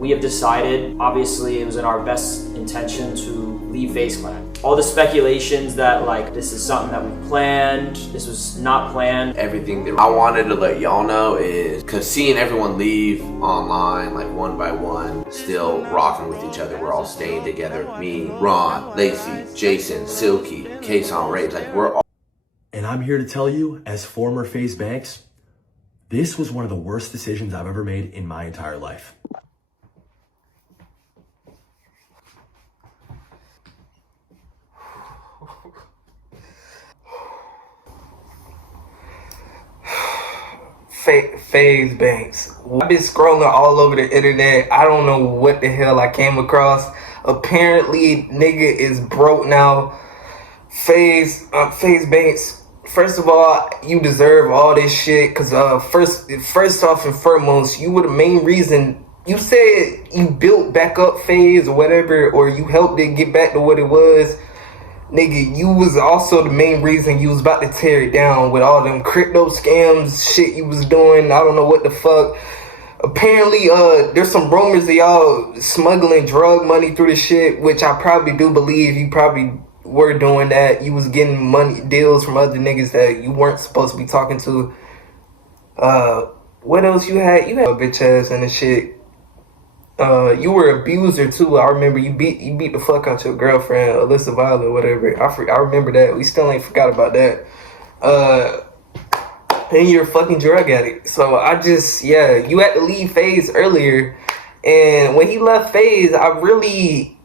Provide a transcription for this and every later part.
We have decided, obviously it was in our best intention to leave FaZe Clan. All the speculations that like this is something that we planned, this was not planned. Everything that I wanted to let y'all know is, cause seeing everyone leave online like one by one, still rocking with each other, we're all staying together. Me, Ron, Lacey, Jason, Silky, Kason, Ray, like we're all. And I'm here to tell you, as former FaZe Banks, this was one of the worst decisions I've ever made in my entire life. FaZe Banks. I've been scrolling all over the internet. I don't know what the hell I came across. Apparently, nigga is broke now. FaZe Banks. First of all, you deserve all this shit. Cause first off and foremost, you were the main reason. You said you built back up FaZe or whatever, or you helped it get back to what it was. Nigga, you was also the main reason you was about to tear it down with all them crypto scams shit you was doing. I don't know what the fuck. Apparently, there's some rumors of y'all smuggling drug money through the shit, which I probably do believe you probably were doing that. You was getting money deals from other niggas that you weren't supposed to be talking to. What else you had? You had a bitch ass and the shit. You were an abuser too. I remember you beat the fuck out your girlfriend, Alyssa Violet or whatever. I remember that. We still ain't forgot about that. And you're a fucking drug addict. So you had to leave FaZe earlier. And when he left FaZe, I really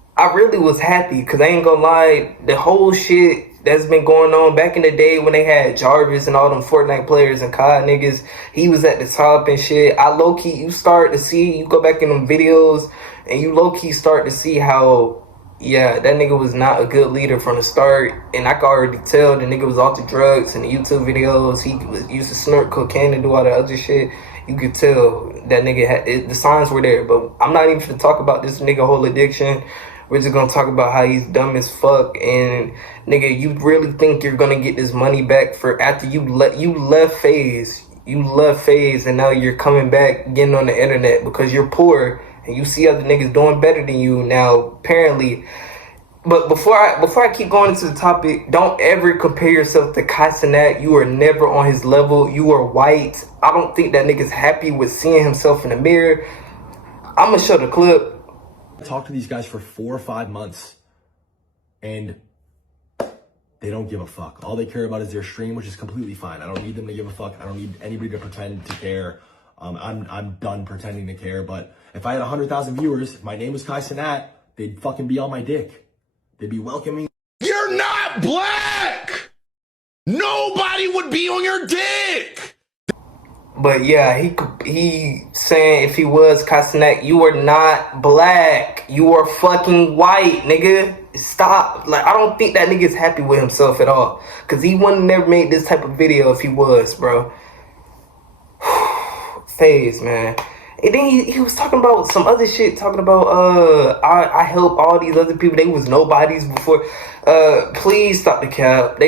was happy, because I ain't gonna lie, the whole shit that's been going on back in the day when they had Jarvis and all them Fortnite players and COD niggas, he was at the top and shit. I low-key, you start to see, you go back in them videos and you low-key start to see how, yeah, that nigga was not a good leader from the start. And I could already tell the nigga was off the drugs in the YouTube videos. He used to snort cocaine and do all that other shit. You could tell that nigga had, the signs were there. But I'm not even gonna talk about this nigga whole addiction. We're just gonna talk about how he's dumb as fuck. And nigga, you really think you're gonna get this money back for after you left FaZe? You left FaZe and now you're coming back getting on the internet because you're poor and you see other niggas doing better than you now, apparently. But before I keep going into the topic, don't ever compare yourself to Kasanat. You are never on his level. You are white. I don't think that nigga's happy with seeing himself in the mirror. I'm gonna show the clip. I talked to these guys for 4 or 5 months and they don't give a fuck. All they care about is their stream, which is completely fine. I don't need them to give a fuck. I don't need anybody to pretend to care. I'm done pretending to care. But if I had 100,000 viewers, if my name was Kai Cenat, they'd fucking be on my dick. They'd be welcoming. You're not black! Nobody would be on your dick! But yeah, he saying if he was Kasanek, you are not black. You are fucking white, nigga. Stop. Like, I don't think that nigga's happy with himself at all. Because he wouldn't never made this type of video if he was, bro. FaZe, man. And then he was talking about some other shit, talking about, I help all these other people. They was nobodies before. Please stop the cap.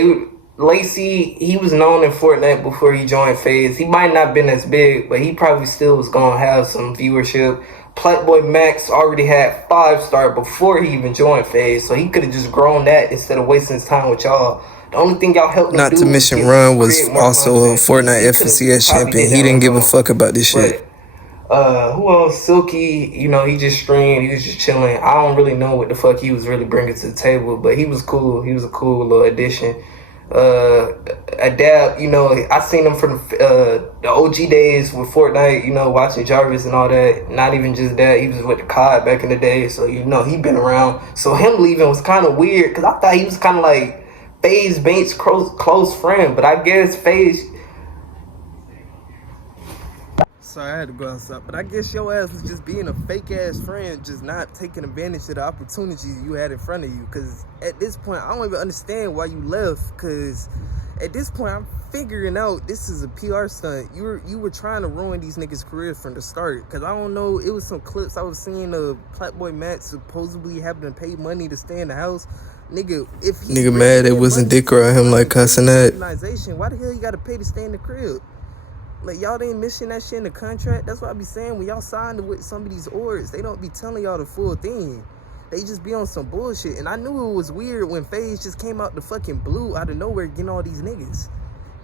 Lacey, he was known in Fortnite before he joined FaZe. He might not have been as big, but he probably still was going to have some viewership. Playboy Max already had 5-star before he even joined FaZe, so he could have just grown that instead of wasting his time with y'all. The only thing y'all helped him Not do to mention Ron was also a Fortnite FNCS champion. He didn't give a fuck about this shit. Who else? Silky, you know, he just streamed, he was just chilling. I don't really know what the fuck he was really bringing to the table, but he was cool. He was a cool little addition. Adapt, you know, I seen him from the OG days with Fortnite, you know, watching Jarvis and all that. Not even just that, he was with the COD back in the day, so you know, he been around. So him leaving was kind of weird, because I thought he was kind of like FaZe Banks' close friend, but I guess FaZe... Sorry, I had to go outside, but I guess your ass was just being a fake ass friend, just not taking advantage of the opportunities you had in front of you. Because at this point, I don't even understand why you left. Because at this point, I'm figuring out this is a PR stunt. You were trying to ruin these niggas' careers from the start. Because I don't know, it was some clips I was seeing of Playboy Matt supposedly having to pay money to stay in the house. Nigga, if he mad it wasn't dick around him like cussing that. Why the hell you got to pay to stay in the crib? Like, y'all ain't missing that shit in the contract. That's what I be saying. When y'all signed with some of these orgs, they don't be telling y'all the full thing. They just be on some bullshit. And I knew it was weird when FaZe just came out the fucking blue out of nowhere getting all these niggas.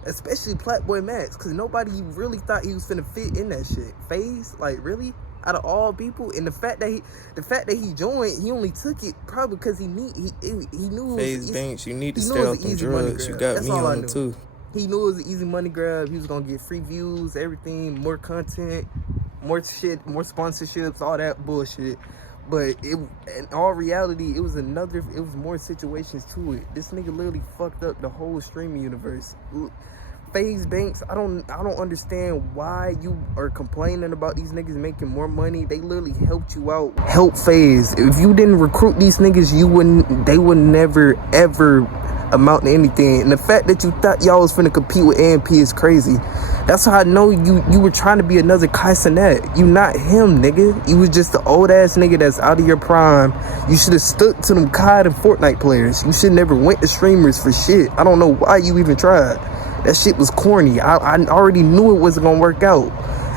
Especially Platboy Max, because nobody really thought he was finna fit in that shit. FaZe, like, really? Out of all people? And the fact that he joined, he only took it probably because he knew FaZe Banks, you need to stay off them drugs. You got me on them too. He knew it was an easy money grab. He was gonna get free views, everything, more content, more shit, more sponsorships, all that bullshit. But in all reality, it was more situations to it. This nigga literally fucked up the whole streaming universe. FaZe Banks, I don't understand why you are complaining about these niggas making more money. They literally helped you out. Help FaZe. If you didn't recruit these niggas, they would never ever amount to anything. And the fact that you thought y'all was finna compete with AMP is crazy. That's how I know you were trying to be another Kai Cenat. You not him, nigga. You was just the old ass nigga that's out of your prime. You should have stuck to them COD and Fortnite players. You should never went to streamers for shit. I don't know why you even tried. That shit was corny. I already knew it wasn't gonna work out.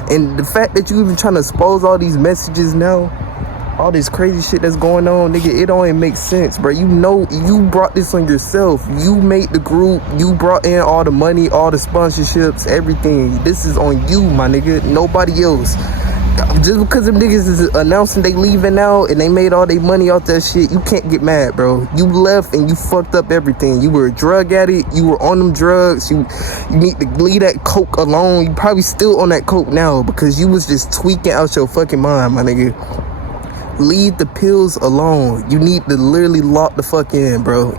And the fact that you even trying to expose all these messages now, all this crazy shit that's going on, nigga, it don't even make sense, bro. You know, you brought this on yourself. You made the group. You brought in all the money, all the sponsorships, everything. This is on you, my nigga. Nobody else. Just because them niggas is announcing they leaving now and they made all their money off that shit, you can't get mad, bro. You left and you fucked up everything. You were a drug addict. You were on them drugs. You need to leave that coke alone. You probably still on that coke now because you was just tweaking out your fucking mind, my nigga. Leave the pills alone. You need to literally lock the fuck in, bro.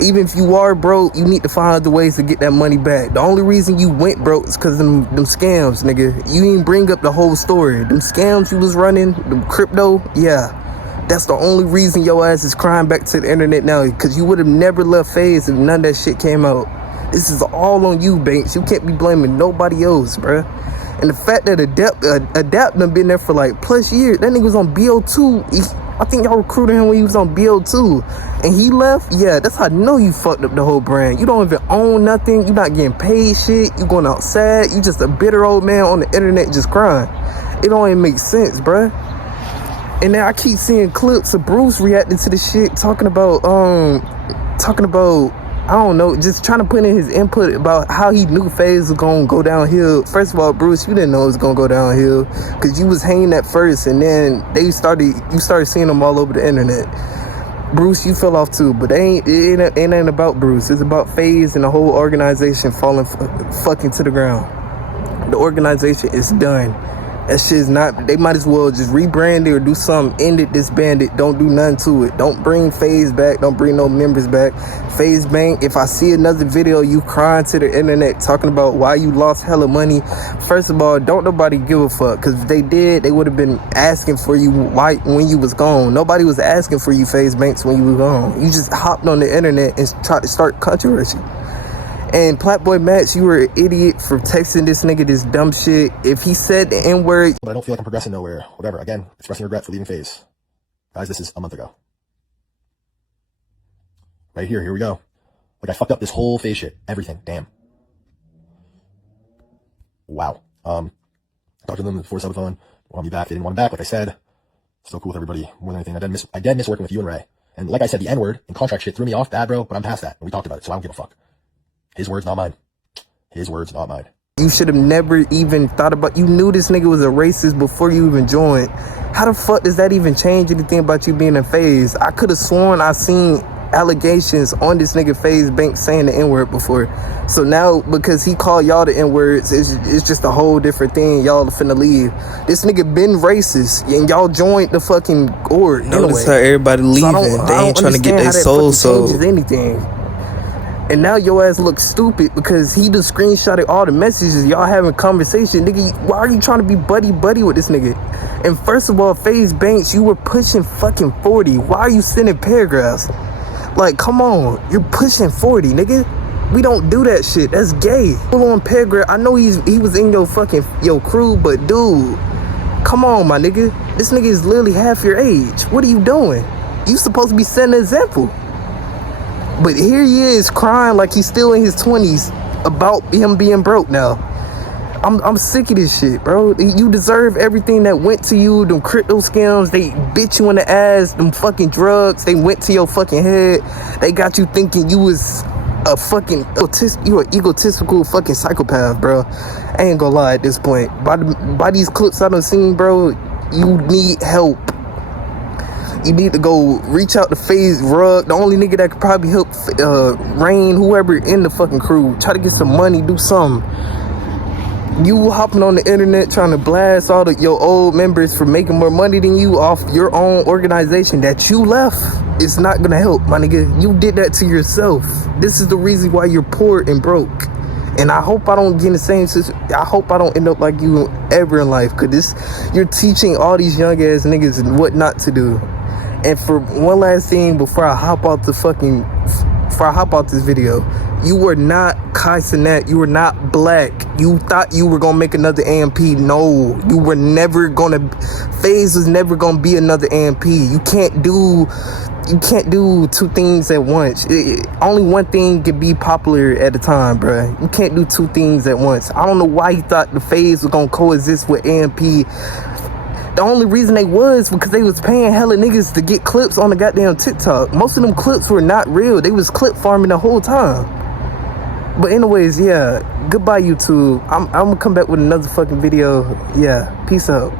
Even if you are broke, you need to find other ways to get that money back. The only reason you went broke is because them scams, nigga. You didn't bring up the whole story. Them scams you was running, them crypto, yeah. That's the only reason your ass is crying back to the internet now, because you would have never left FaZe if none of that shit came out. This is all on you, Banks. You can't be blaming nobody else, bruh. And the fact that Adapt done been there for like plus years. That nigga was on BO2. I think y'all recruited him when he was on BO2. And he left? Yeah, that's how I know you fucked up the whole brand. You don't even own nothing. You not getting paid shit. You going outside. You just a bitter old man on the internet just crying. It don't even make sense, bruh. And then I keep seeing clips of Bruce reacting to the shit, talking about I don't know, just trying to put in his input about how he knew FaZe was gonna go downhill. First of all, Bruce, you didn't know it was gonna go downhill because you was hanging at first, and then you started seeing them all over the internet. Bruce, you fell off too, but it ain't about Bruce. It's about FaZe and the whole organization falling fucking to the ground. The organization is done. That shit's not, they might as well just rebrand it or do something, end it, disband it, don't do nothing to it. Don't bring FaZe back, don't bring no members back. FaZe Bank, if I see another video you crying to the internet talking about why you lost hella money, first of all, don't nobody give a fuck, because if they did, they would have been asking for you when you was gone. Nobody was asking for you, FaZe Banks, when you were gone. You just hopped on the internet and tried to start controversy. And Platboy Max, you were an idiot for texting this nigga this dumb shit. If he said the N-word... But I don't feel like I'm progressing nowhere. Whatever. Again, expressing regret for leaving FaZe. Guys, this is a month ago. Right here we go. Like, I fucked up this whole FaZe shit. Everything. Damn. Wow. I talked to them before the phone. Want me back. They didn't want me back, like I said. Still cool with everybody more than anything. I did miss working with you and Ray. And like I said, the N-word and contract shit threw me off bad, bro, but I'm past that. And we talked about it, so I don't give a fuck. His words, not mine. His words, not mine. You should have never even thought about... You knew this nigga was a racist before you even joined. How the fuck does that even change anything about you being in FaZe? I could have sworn I seen allegations on this nigga FaZe Bank saying the N-word before. So now, because he called y'all the N-words, it's just a whole different thing. Y'all finna leave. This nigga been racist, and y'all joined the fucking org. Notice how everybody leaving. So they ain't trying to get their soul sold. Anything. And now your ass looks stupid because he just screenshotted all the messages y'all having conversation. Nigga, why are you trying to be buddy with this nigga? And first of all, FaZe Banks, you were pushing fucking 40. Why are you sending paragraphs? Like, come on, you're pushing 40, nigga. We don't do that shit. That's gay. Full on paragraph. I know he was in your crew, but dude, come on, my nigga. This nigga is literally half your age. What are you doing? You supposed to be setting an example. But here he is crying like he's still in his 20s about him being broke now. I'm sick of this shit, bro. You deserve everything that went to you. Them crypto scams, they bit you in the ass. Them fucking drugs, they went to your fucking head. They got you thinking you was a fucking you an egotistical fucking psychopath, bro. I ain't gonna lie at this point. By these clips I done seen, bro, you need help. You need to go reach out to FaZe Rug, the only nigga that could probably help Rain, whoever in the fucking crew. Try to get some money, do something. You hopping on the internet trying to blast all your old members for making more money than you off your own organization that you left. It's not gonna help, my nigga. You did that to yourself. This is the reason why you're poor and broke. And I hope I don't get in the same situation. I hope I don't end up like you ever in life. Cause you're teaching all these young ass niggas what not to do. And for one last thing before I hop out this video, you were not Kai Cenat. You were not black. You thought you were gonna make another AMP. No, you were never gonna. FaZe was never gonna be another AMP. You can't do two things at once. Only one thing can be popular at a time, bruh. You can't do two things at once. I don't know why you thought the FaZe was gonna coexist with AMP. The only reason they was because they was paying hella niggas to get clips on the goddamn TikTok. Most of them clips were not real. They was clip farming the whole time. But anyways, yeah. Goodbye, YouTube. I'm gonna come back with another fucking video. Yeah. Peace out.